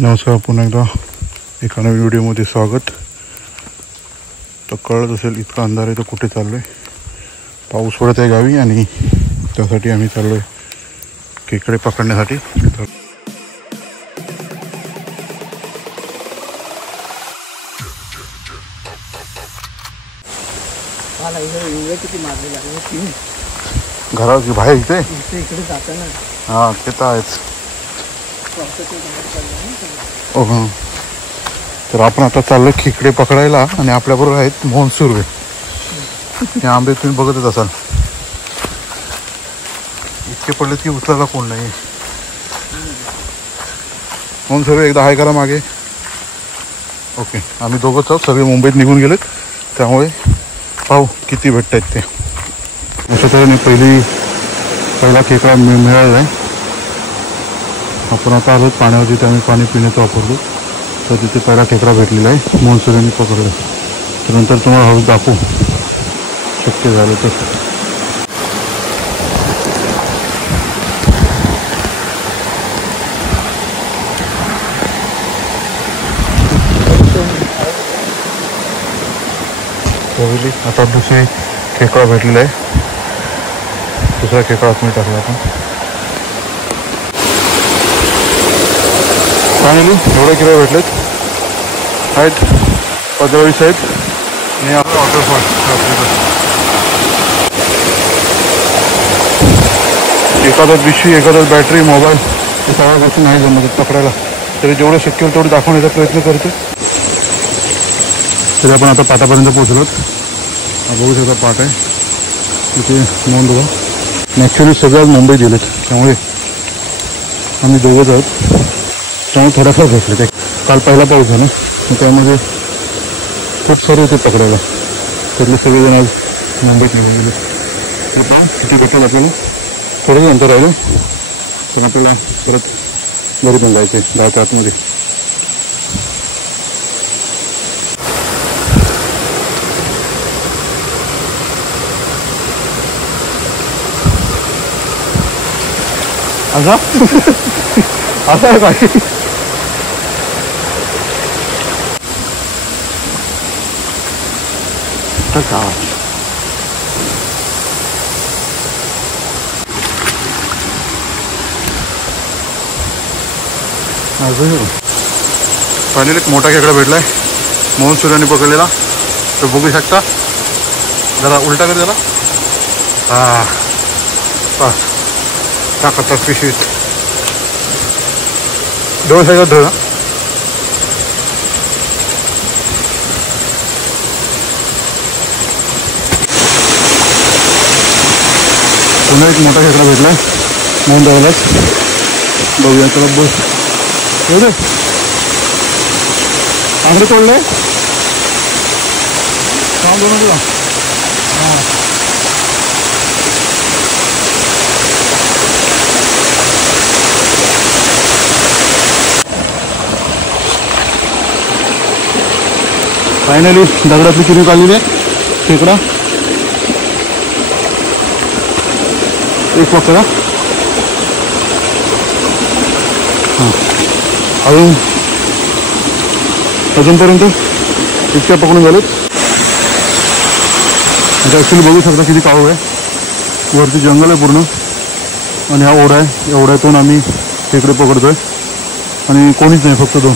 नमस्कार, पुन्हा एकदा एका नवीन व्हिडिओमध्ये स्वागत. तर कळत असेल इतका अंधार आहे तर कुठे चाललो आहे. पाऊस पडत आहे गावी आणि त्यासाठी आम्ही चाललो आहे खेकडे पकडण्यासाठी. घराची बाहेर इथे इकडे जाताना हां ते तर आहेच. हो, तर आपण आता चाललो खेकडे पकडायला आणि आपल्याबरोबर आहेत मोहन सुर्वे. हे आंबे तुम्ही बघतच असाल, इतके पडलेत की उचलायला कोण नाही. मोहन सुर्वे एकदा हाय करा मागे. ओके, आम्ही दोघंच आहोत, सगळे मुंबईत निघून गेलेत, त्यामुळे पाहू किती भेटत आहेत ते. अशा तऱ्हेने पहिला खेकडा मिळाला आहे. आपण आता आलो पाण्यावर, जिथे आम्ही पाणी पिण्याचं वापरतो, तर तिथे पहिला खेकडा भेटलेला आहे. मोहन सुर्वेने पकडला. तर नंतर तुम्हाला हळू दाखवू शक्य झालं तर. आता दुसरी खेकडा भेटलेला आहे. दुसरा खेकडा आतमध्ये टाकला आपण. फायनली एवढे किलो भेटलेत आहेत, 15-20 आहेत. आणि आपलं वॉटरफॉल एखाद्यात पिशवी, एखाद्यात बॅटरी, मोबाईल, हे सगळ्या गोष्टी नाही जमत पकडायला. तरी जेवढं शक्य होईल तेवढं दाखवण्याचा प्रयत्न करतो. तरी आपण आता पाटापर्यंत पोहोचलो. बघू शकता पाट आहे तिथे. नोंद बघा. ॲक्च्युली सगळ्यात मुंबई दिलेत, त्यामुळे आम्ही दोघंच आहोत. त्यामुळे थोडाफार भेटले ते. काल पहिला पाऊस झाला, त्यामध्ये खूप सारे होते पकडायला. त्यातले सगळेजण आज मुंबईत निघून गेले. आता किती भेटेल आपल्याला, थोडंच अंतर राहिलं, पण आपल्याला परत घरी पण जायचं आहे गावाच्या आतमध्ये. असं आहे काय? फायनली एक मोठा खेकडा भेटलाय मोहन सुर्वेने पकडलेला. तो बघू शकता. जरा उलटा कर त्याला. हा बस, टाकतात पिशवीत. 2 साईड धर. पुन्हा एक मोठा खेकडा भेटलाय मोहन दादालाच. बघूया त्याला. बस येऊ दे. आंगडे तोडले काम दोन तुला. हां फायनली दगडातली किरी काढलेली आहे खेकडा. एक पकडा. हां अजूनपर्यंत इतक्या पकडून झालेत. आता ॲक्च्युली बघू शकता किती काळू आहे. वरती जंगल आहे पूर्ण आणि हा ओढा आहे. या ओढ्यातून आम्ही खेकडे पकडतोय आणि कोणीच नाही, फक्त 2.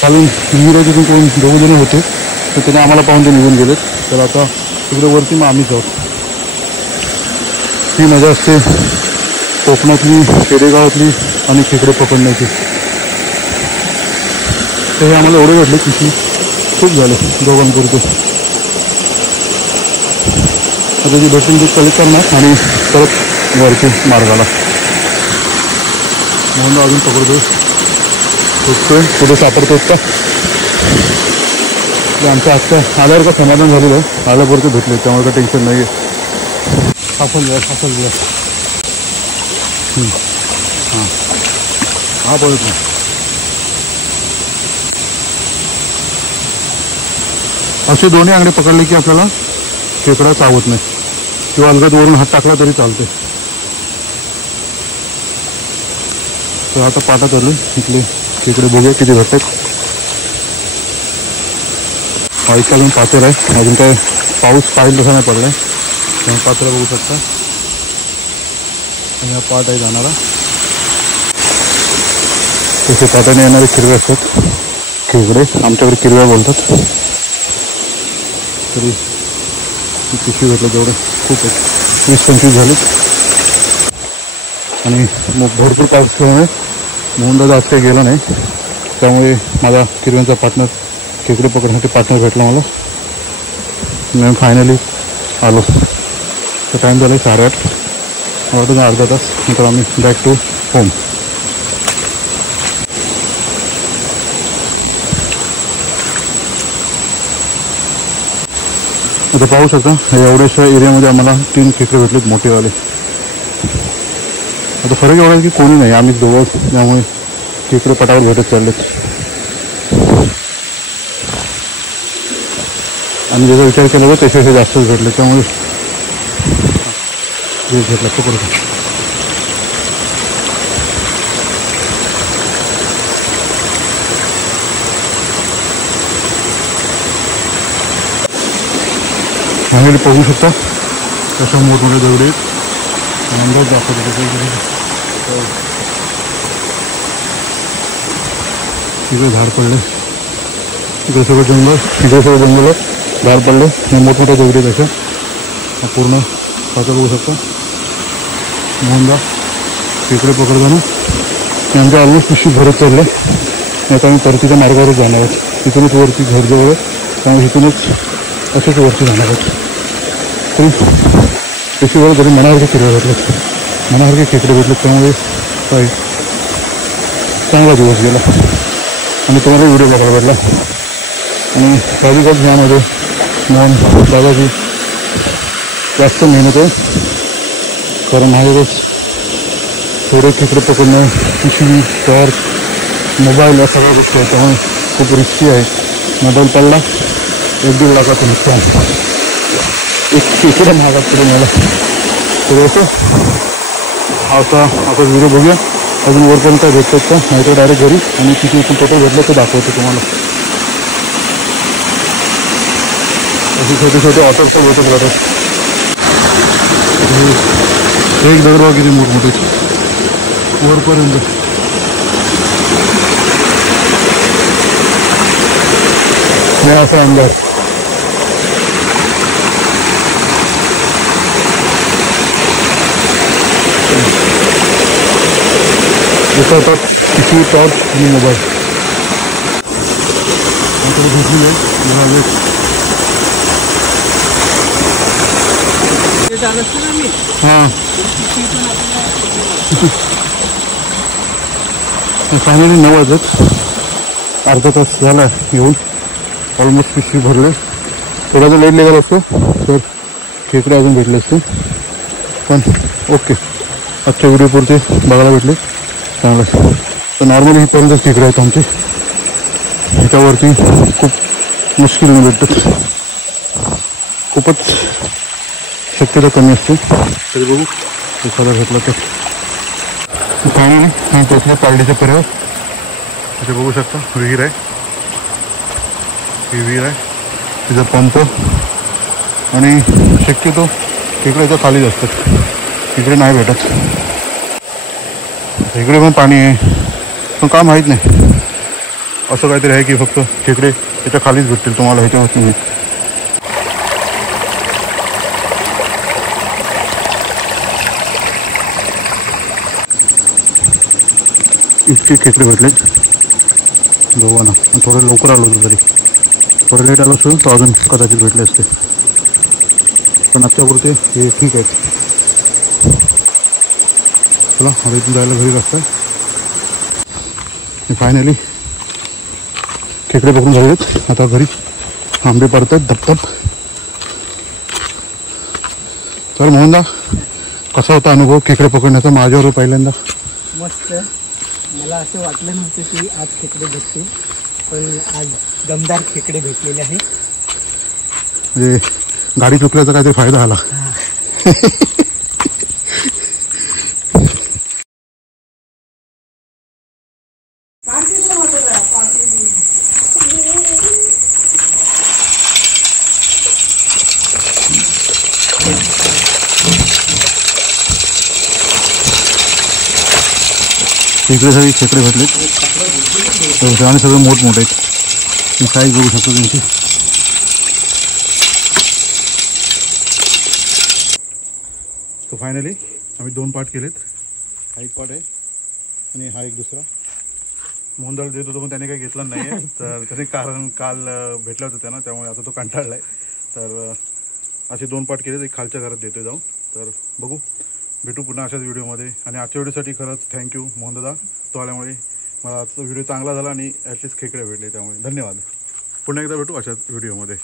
चालून विहिरा तिथून कोण 2 जण होते, तर त्याने आम्हाला पाहून ते निघून गेलेत. तर आता तिकडे वरती मग आम्हीच आहोत. ही मजा असते कोकणातली, खेडेगावातली आणि खेकडे पकडण्याची. तर हे आम्हाला एवढे भेटले की खूप झाले दोघांपुरते. आता जी भेटून ती कलेक्ट करणार आणि परत वरती मार्गाला. म्हणून अजून पकडतोय, शोधतोय कुठे सापडतोच का. आमच्या आजच्या आल्यावर का समाधान झालेलं आहे. आल्यापुरते भेटले, त्यामुळे काही टेन्शन नाही आहे. सापडलं हां हा बघत नाही. असे दोन्ही आंगडे पकडले की आपल्याला खेकडा चावत नाही, किंवा अलगद वरून हात टाकला तरी चालते. तर आता पाटा चालू इथले तिकडे बघूया किती भेटतात. इथं अजून पाचर आहे, अजून काय पाऊस पाहिजे तसा नाही पडला आहे. तुम्ही पाचरा बघू शकता. आणि हा पाट आहे जाणारा. तसे पाटाने येणारे किरवे असतात, खेकडे आमच्याकडे किरव्या बोलतात. तरी पिशवी भेटलं तेवढं खूप आहे, 20-25 झालेत. आणि मग भरपूर पाऊस असल्यामुळे मोहनदादा आज काही गेला नाही, त्यामुळे माझा किरव्यांचा पार्टनर खेकडे पकडण्यासाठी पार्टनर भेटला मला. मी फायनली आलो. तर टाईम झाला 8:30. वाटून अर्धा तास नंतर आम्ही बॅक टू होम. आता पाहू शकता एवढ्याशा एरियामध्ये आम्हाला 3 खेकडे भेटलेत मोठेवाले. आता फरक एवढा आहे की कोणी नाही, आम्ही दोघं, त्यामुळे खेकडे पटावर भेटत चाललेत. आणि जसा विचार केला तर त्याच्यापेक्षा जास्तच भेटले, त्यामुळे घेतला पकडतो. फायनली पाहू शकता कशा मोठमोठे दगडे आहेत. अंदाज दाखवतो तिकडे झाड पडले, तिकडे सगळं जंगल, तिकडे सगळं जंगल झाड पडले आणि मोठमोठ्या दगडी त्याच्या पूर्ण पाचा बघू शकता. मोहनदा तिकडे पकडताना आमच्या ऑलमोस्ट पिशवी भरत चालले. आता आम्ही परतीच्या मार्गावरच जाणार आहोत. तिथूनच वरती घरजवळ आहे, त्यामुळे इथूनच असेच वरती जाणार आहोत. तरी पिशवीवर तरी मनासारखे किरवे भेटलेत, मनासारखे खेकडे भेटलेत, त्यामुळे काय चांगला दिवस गेला. आणि तुम्हाला व्हिडिओ बघायला भेटला. आणि साहजिकच यामध्ये मोहन दादाची जास्त मेहनत आहे, कारण माझ्याकडे थोडे खेकडे पकडणं, पिशवी, टॉर्च, मोबाईल या सगळ्या गोष्टी आहेत, त्यामुळे खूप रिस्की आहे. मोबाईल पडला 1-1.5 लाखाचं नुकसान, एक खेकडे महागात पडून मला. तर आता व्हिडिओ बघूया अजून वरपर्यंत काय भेटतात का, नाही तर डायरेक्ट घरी आणि किती इथून टोटल भेटलं ते दाखवतो तुम्हाला. असे छोटे छोटे ऑटोच भेटत राहतात. एक दगड किती मोठमोठे वरपर्यंत. हे असा अंदाज. दिसतात किती टॉर्च आणि मोबाईल घेतली आहे. हां फायनली 9 वाजत, अर्धा तास झाला येऊन. ऑलमोस्ट पिशवी भरले. थोडा जर लेट निघाला असतो तर खेकडे अजून भेटले असते, पण ओके आजच्या व्हिडिओपुरते बघायला भेटले चांगलं. तर नॉर्मली ही पर्यंतच खेकडे आहेत आमचे, ह्याच्यावरती खूप मुश्किलने भेटतात, खूपच शक्यता कमी असते. तरी बघू एखादा भेटला तर. फायनली त्याच्या पारडीच्या पर्यावर इथे बघू शकता विहीर आहे, ही विहीर आहे, तिचा पंप. आणि शक्यतो तिकडे इथं खालीच असतात, तिकडे नाही भेटत. इकडे पण पाणी आहे, पण काय माहीत नाही, असं काहीतरी आहे की फक्त खेकडे याच्या खालीच भेटतील तुम्हाला, ह्याच्यावरती नाही. इतके खेकडे भेटलेत दोघांना. आणि थोडं लवकर आलो होतो, तरी थोडं लेट आलो असतो तर अजून कदाचित भेटले असते, पण आजच्यापुरते हे ठीक आहेत. चला आता इथून जायला घरी रस्ता आहे. फायनली खेकडे पकडून झालेत, आता घरी आंबे पडतात धपधप. तर मोहनदा कसा होता अनुभव खेकडे पकडण्याचा माझ्यावर पहिल्यांदा? मस्त. मला असं वाटलं नव्हतं की आज खेकडे भेटतील, पण आज दमदार खेकडे भेटलेले आहे. म्हणजे गाडी चुकल्याचा काहीतरी फायदा आला. इकडे सगळे खेकडे भेटलेत आणि सगळे मोठमोठे आहेत. साईज बघू शकतो त्यांची. तर फायनली आम्ही 2 पार्ट केलेत. हा एक पार्ट आहे आणि हा एक दुसरा. मोहनदाळ देत होतो पण त्याने काही घेतला नाही आहे. तर त्याने कारण काल भेटला होता त्यांना, त्यामुळे आता तो कंटाळला आहे. तर असे 2 पार्ट केलेत. एक खालच्या घरात देतोय जाऊन. तर बघू, भेटू पुन्हा अशाच व्हिडिओमध्ये. आणि आजच्या व्हिडिओसाठी खरंच थँक्यू मोहनदादा. तो आल्यामुळे मला आजचा व्हिडिओ चांगला झाला आणि ॲटलिस्ट खेकडे भेटले, त्यामुळे धन्यवाद. पुन्हा एकदा भेटू अशाच व्हिडिओमध्ये.